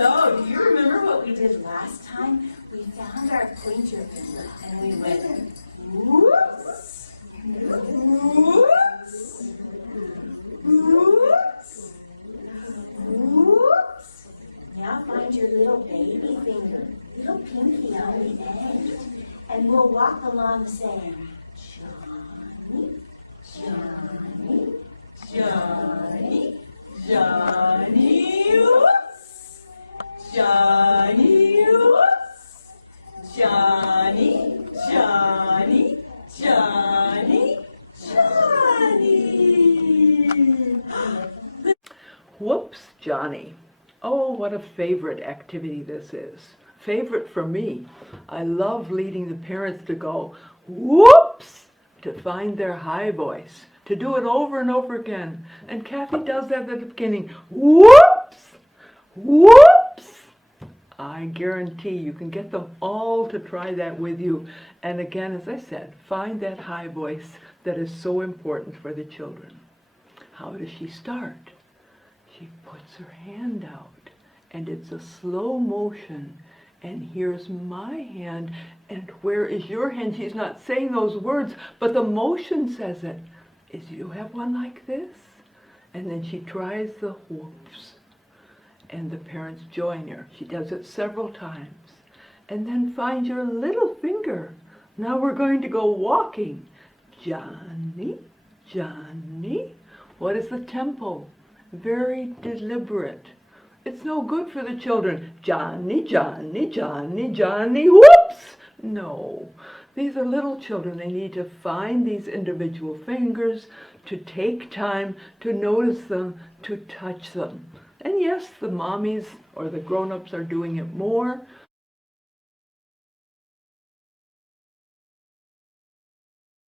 So, do you remember what we did last time? We found our pointer finger and we went whoops, whoops, whoops, whoops. Now find your little baby finger, little pinky on the end, and we'll walk along saying, Johnny, Johnny, Johnny, Johnny, whoops, Johnny, whoops, Johnny, Johnny, Johnny, Johnny. Whoops, Johnny. Oh, what a favorite activity this is. Favorite for me. I love leading the parents to go, whoops, to find their high voice, to do it over and over again. And Kathy does that at the beginning. Whoops, whoops. I guarantee you can get them all to try that with you. And again, as I said, find that high voice that is so important for the children. How does she start? She puts her hand out, and it's a slow motion. And here's my hand, and where is your hand? She's not saying those words, but the motion says it. Is you have one like this? And then she tries the whoops, and the parents join her. She does it several times. And then find your little finger. Now we're going to go walking. Johnny, Johnny. What is the tempo? Very deliberate. It's no good for the children. Johnny, Johnny, Johnny, Johnny, whoops! No. These are little children. They need to find these individual fingers, to take time, to notice them, to touch them. And yes, the mommies or the grown-ups are doing it more,